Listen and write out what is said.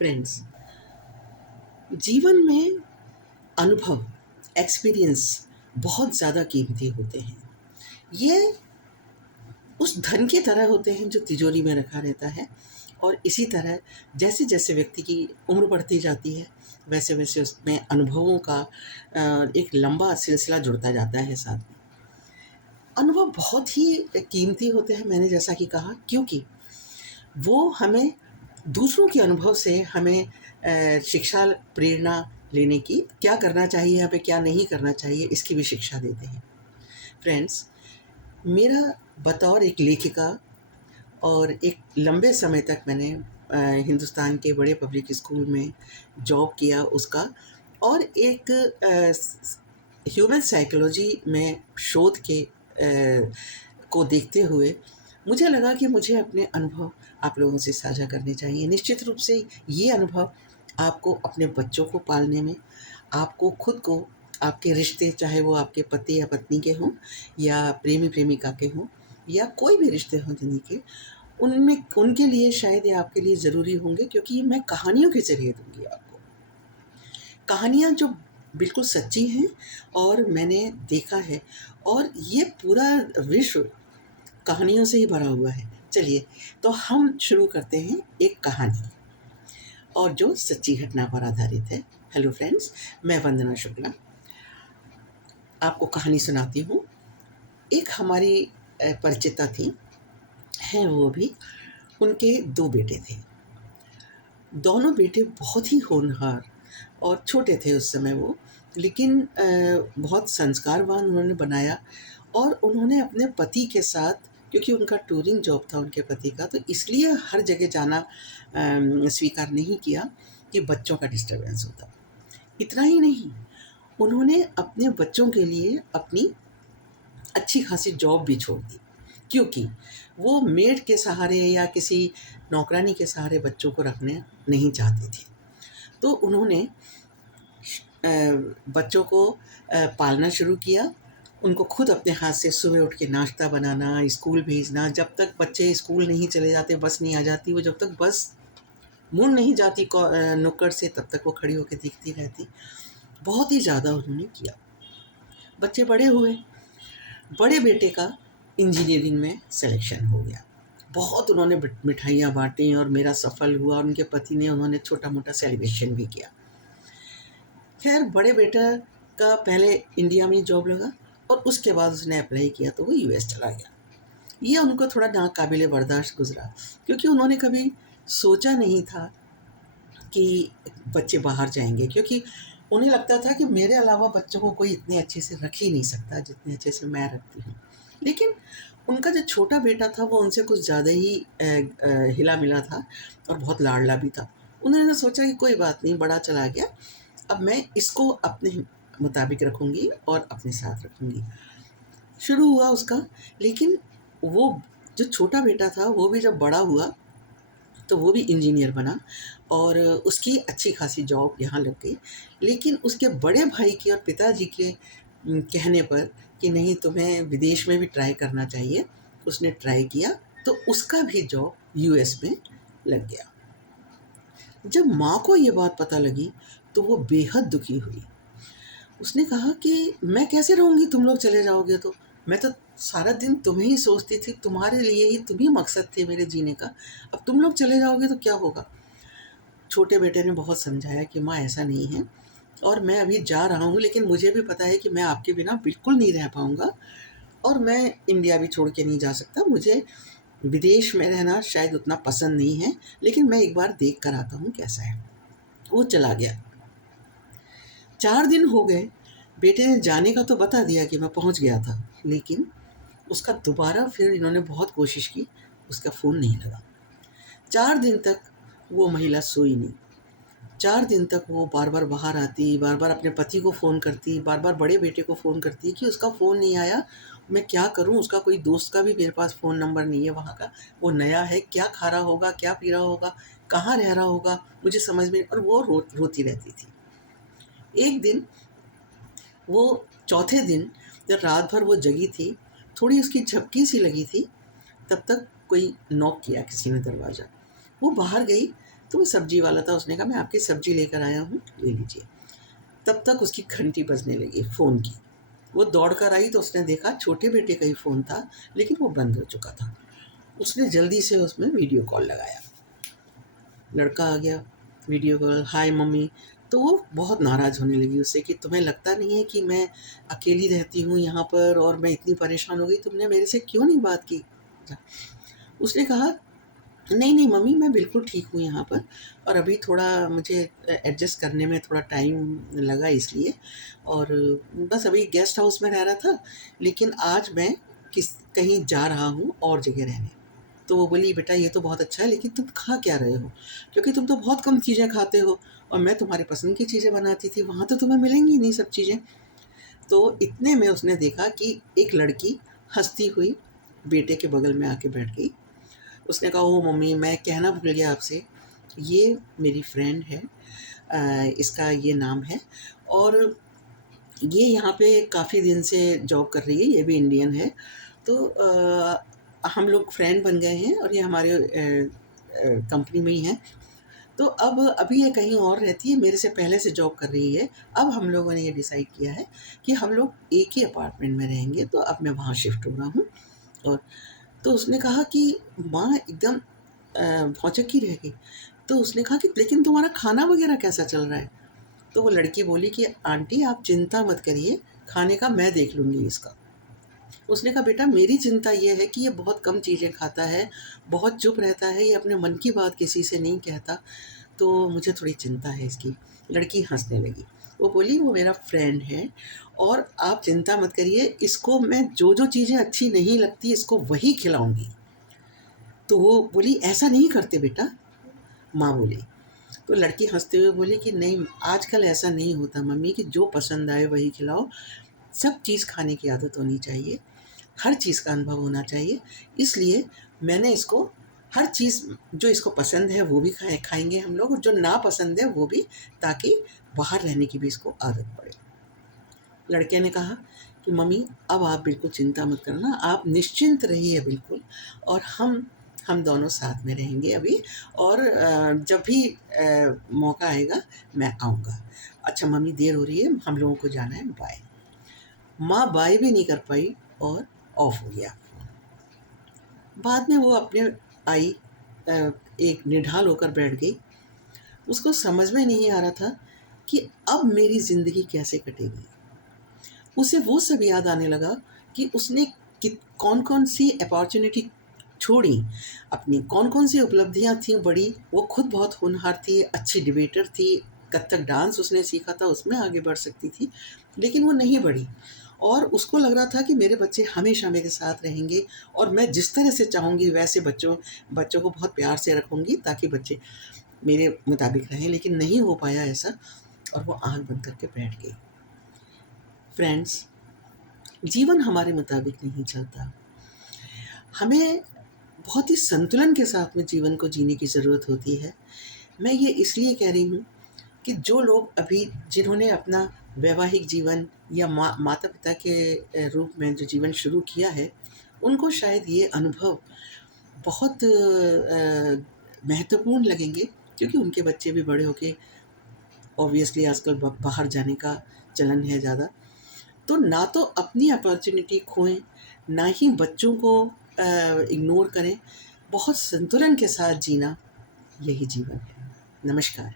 Friends, जीवन में अनुभव, एक्सपीरियंस बहुत ज़्यादा कीमती होते हैं। ये उस धन की तरह होते हैं जो तिजोरी में रखा रहता है और इसी तरह जैसे-जैसे व्यक्ति की उम्र बढ़ती जाती है, वैसे-वैसे उसमें अनुभवों का एक लंबा सिलसिला जुड़ता जाता है साथ में। अनुभव बहुत ही कीमती होते हैं, मैंने जैसा कि कहा, क्योंकि वो हमें दूसरों के अनुभव से हमें शिक्षा, प्रेरणा लेने की, क्या करना चाहिए, हमें क्या नहीं करना चाहिए, इसकी भी शिक्षा देते हैं। फ्रेंड्स, मेरा बतौर एक लेखिका और एक लंबे समय तक मैंने हिंदुस्तान के बड़े पब्लिक स्कूल में जॉब किया उसका, और एक ह्यूमन साइकोलॉजी में शोध के को देखते हुए मुझे लगा कि मुझे अपने अनुभव आप लोगों से साझा करने चाहिए। निश्चित रूप से ये अनुभव आपको अपने बच्चों को पालने में, आपको खुद को, आपके रिश्ते, चाहे वो आपके पति या पत्नी के हों या प्रेमी-प्रेमिका के हों या कोई भी रिश्ते हों जिन्हीं के, उनमें उनके लिए शायद ये आपके लिए ज़रूरी होंगे, क्योंकि ये मैं कहानियों के ज़रिए दूँगी आपको। कहानियाँ जो बिल्कुल सच्ची हैं और मैंने देखा है, और ये पूरा विश्व कहानियों से ही भरा हुआ है। चलिए, तो हम शुरू करते हैं एक कहानी, और जो सच्ची घटना पर आधारित है। हेलो फ्रेंड्स, मैं वंदना शुक्ला आपको कहानी सुनाती हूँ। एक हमारी परिचिता थी, हैं वो भी, उनके 2 बेटे थे। दोनों बेटे बहुत ही होनहार और छोटे थे उस समय वो, लेकिन बहुत संस्कारवान उन्होंने बनाया, और उन्होंने अपने पति के साथ, क्योंकि उनका टूरिंग जॉब था उनके पति का, तो इसलिए हर जगह जाना स्वीकार नहीं किया कि बच्चों का डिस्टर्बेंस होता। इतना ही नहीं, उन्होंने अपने बच्चों के लिए अपनी अच्छी खासी जॉब भी छोड़ दी, क्योंकि वो मेड के सहारे या किसी नौकरानी के सहारे बच्चों को रखने नहीं चाहते थे। तो उन्होंने बच्चों को पालना शुरू किया। उनको खुद अपने हाथ से सुबह उठ के नाश्ता बनाना, स्कूल भेजना, जब तक बच्चे स्कूल नहीं चले जाते, बस नहीं आ जाती, वो जब तक बस मुड़ नहीं जाती नुक्कड़ से, तब तक वो खड़ी होकर देखती रहती। बहुत ही ज़्यादा उन्होंने किया। बच्चे बड़े हुए। बड़े बेटे का इंजीनियरिंग में सिलेक्शन हो गया। बहुत उन्होंने मिठाइयाँ बाँटी और मेरा सफल हुआ, और उनके पति ने, उन्होंने छोटा-मोटा सेलिब्रेशन भी किया। खैर, बड़े बेटा का पहले इंडिया में जॉब लगा और उसके बाद उसने अप्लाई किया तो वो यूएस चला गया। ये उनको थोड़ा नाकाबिले बर्दाश्त गुज़रा, क्योंकि उन्होंने कभी सोचा नहीं था कि बच्चे बाहर जाएँगे, क्योंकि उन्हें लगता था कि मेरे अलावा बच्चों को कोई इतने अच्छे से रख ही नहीं सकता जितने अच्छे से मैं रखती हूँ। लेकिन उनका जो छोटा बेटा था वो उनसे कुछ ज़्यादा ही हिला-मिला था और बहुत लाडला भी था। उन्होंने सोचा कि कोई बात नहीं, बड़ा चला गया, अब मैं इसको अपने मुताबिक रखूँगी और अपने साथ रखूँगी। शुरू हुआ उसका, लेकिन वो जो छोटा बेटा था वो भी जब बड़ा हुआ तो वो भी इंजीनियर बना और उसकी अच्छी खासी जॉब यहाँ लग गई। लेकिन उसके बड़े भाई के और पिताजी के कहने पर कि नहीं, तुम्हें विदेश में भी ट्राई करना चाहिए, उसने ट्राई किया तो उसका भी जॉब यूएस में लग गया। जब माँ को ये बात पता लगी तो वो बेहद दुखी हुई। उसने कहा कि मैं कैसे रहूँगी, तुम लोग चले जाओगे तो? मैं तो सारा दिन तुम्हें ही सोचती थी, तुम्हारे लिए ही, तुम ही मकसद थे मेरे जीने का। अब तुम लोग चले जाओगे तो क्या होगा? छोटे बेटे ने बहुत समझाया कि माँ, ऐसा नहीं है, और मैं अभी जा रहा हूँ, लेकिन मुझे भी पता है कि मैं आपके बिना बिल्कुल नहीं रह पाऊँगा, और मैं इंडिया भी छोड़ के नहीं जा सकता। मुझे विदेश में रहना शायद उतना पसंद नहीं है, लेकिन मैं एक बार देख कर आता हूँ कैसा है। वो चला गया। 4 दिन हो गए, बेटे ने जाने का तो बता दिया कि मैं पहुँच गया था, लेकिन उसका दोबारा फिर इन्होंने बहुत कोशिश की, उसका फ़ोन नहीं लगा। 4 दिन तक वो महिला सोई नहीं। 4 दिन तक वो बार-बार बाहर आती, बार-बार अपने पति को फ़ोन करती, बार-बार बड़े बेटे को फ़ोन करती कि उसका फ़ोन नहीं आया, मैं क्या करूँ? उसका कोई दोस्त का भी मेरे पास फ़ोन नंबर नहीं है वहाँ का, वो नया है, क्या खा रहा होगा, क्या पी रहा होगा, कहाँ रह रहा होगा, मुझे समझ में, और वो रोती रहती थी। एक दिन, वो चौथे दिन, जब रात भर वो जगी थी, थोड़ी उसकी झपकी सी लगी थी, तब तक कोई नॉक किया किसी ने दरवाज़ा। वो बाहर गई तो वो सब्जी वाला था, उसने कहा मैं आपकी सब्जी लेकर आया हूँ, ले लीजिए। तब तक उसकी घंटी बजने लगी फ़ोन की। वो दौड़ कर आई तो उसने देखा छोटे बेटे का ही फ़ोन था, लेकिन वो बंद हो चुका था। उसने जल्दी से उसमें वीडियो कॉल लगाया। लड़का आ गया, वीडियो कॉल, हाय मम्मी। तो वो बहुत नाराज़ होने लगी उससे कि तुम्हें लगता नहीं है कि मैं अकेली रहती हूँ यहाँ पर और मैं इतनी परेशान हो गई, तुमने मेरे से क्यों नहीं बात की? उसने कहा, नहीं, नहीं मम्मी, मैं बिल्कुल ठीक हूँ यहाँ पर, और अभी थोड़ा मुझे एडजस्ट करने में थोड़ा टाइम लगा इसलिए, और बस अभी गेस्ट हाउस में रह रहा था, लेकिन आज मैं कहीं जा रहा हूँ और जगह रहने। तो वो बोली, बेटा ये तो बहुत अच्छा है, लेकिन तुम खा क्या रहे हो? क्योंकि तुम तो बहुत कम चीज़ें खाते हो, और मैं तुम्हारी पसंद की चीज़ें बनाती थी, वहाँ तो तुम्हें मिलेंगी नहीं सब चीज़ें। तो इतने में उसने देखा कि एक लड़की हँसती हुई बेटे के बगल में आके बैठ गई। उसने कहा, ओह मम्मी, मैं कहना भूल गया आपसे, ये मेरी फ्रेंड है, इसका ये नाम है, और ये यहाँ पे काफ़ी दिन से जॉब कर रही है, ये भी इंडियन है। तो हम लोग फ्रेंड बन गए हैं, और ये हमारे कंपनी में ही हैं। तो अब अभी ये कहीं और रहती है, मेरे से पहले से जॉब कर रही है। अब हम लोगों ने ये डिसाइड किया है कि हम लोग एक ही अपार्टमेंट में रहेंगे, तो अब मैं वहाँ शिफ्ट हो रहा हूँ। और तो उसने कहा कि माँ एकदम भौचक्की की रह गई। तो उसने कहा कि लेकिन तुम्हारा खाना वग़ैरह कैसा चल रहा है? तो वो लड़की बोली कि आंटी आप चिंता मत करिए, खाने का मैं देख लूँगी इसका। उसने कहा, बेटा मेरी चिंता ये है कि ये बहुत कम चीज़ें खाता है, बहुत चुप रहता है, ये अपने मन की बात किसी से नहीं कहता, तो मुझे थोड़ी चिंता है इसकी। लड़की हँसने लगी। वो बोली, वो मेरा फ्रेंड है, और आप चिंता मत करिए, इसको मैं जो-जो चीज़ें अच्छी नहीं लगती इसको वही खिलाऊँगी। तो वो बोली, ऐसा नहीं करते बेटा, माँ बोली। तो लड़की हँसते हुए बोली कि नहीं, आजकल ऐसा नहीं होता मम्मी कि जो पसंद आए वही खिलाओ। सब चीज़ खाने की आदत होनी चाहिए, हर चीज़ का अनुभव होना चाहिए। इसलिए मैंने इसको हर चीज़ जो इसको पसंद है वो भी खाएँगे हम लोग, और जो नापसंद है वो भी, ताकि बाहर रहने की भी इसको आदत पड़े। लड़के ने कहा कि मम्मी अब आप बिल्कुल चिंता मत करना, आप निश्चिंत रहिए बिल्कुल, और हम दोनों साथ में रहेंगे अभी, और जब भी मौका आएगा मैं आऊँगा। अच्छा मम्मी देर हो रही है, हम लोगों को जाना है, बाय। माँ बाय भी नहीं कर पाई और ऑफ हो गया। बाद में वो अपने आई, एक निढाल होकर बैठ गई। उसको समझ में नहीं आ रहा था कि अब मेरी ज़िंदगी कैसे कटेगी। उसे वो सब याद आने लगा कि उसने कौन-कौन सी अपॉर्च्युनिटी छोड़ी, अपनी कौन-कौन सी उपलब्धियाँ थीं बड़ी। वो खुद बहुत होनहार थी, अच्छी डिबेटर थी, कथक डांस उसने सीखा था, उसमें आगे बढ़ सकती थी, लेकिन वो नहीं बढ़ी। और उसको लग रहा था कि मेरे बच्चे हमेशा मेरे साथ रहेंगे, और मैं जिस तरह से चाहूँगी वैसे बच्चों बच्चों को बहुत प्यार से रखूँगी ताकि बच्चे मेरे मुताबिक रहें, लेकिन नहीं हो पाया ऐसा, और वो आँख बंद करके बैठ गई। फ्रेंड्स, जीवन हमारे मुताबिक नहीं चलता। हमें बहुत ही संतुलन के साथ में जीवन को जीने की ज़रूरत होती है। मैं ये इसलिए कह रही हूँ कि जो लोग अभी, जिन्होंने अपना वैवाहिक जीवन या माता-पिता के रूप में जो जीवन शुरू किया है, उनको शायद ये अनुभव बहुत महत्वपूर्ण लगेंगे, क्योंकि उनके बच्चे भी बड़े होके, ऑब्वियसली आजकल बाहर जाने का चलन है ज़्यादा। तो ना तो अपनी अपॉर्च्युनिटी खोएँ, ना ही बच्चों को इग्नोर करें। बहुत संतुलन के साथ जीना, यही जीवन है। नमस्कार।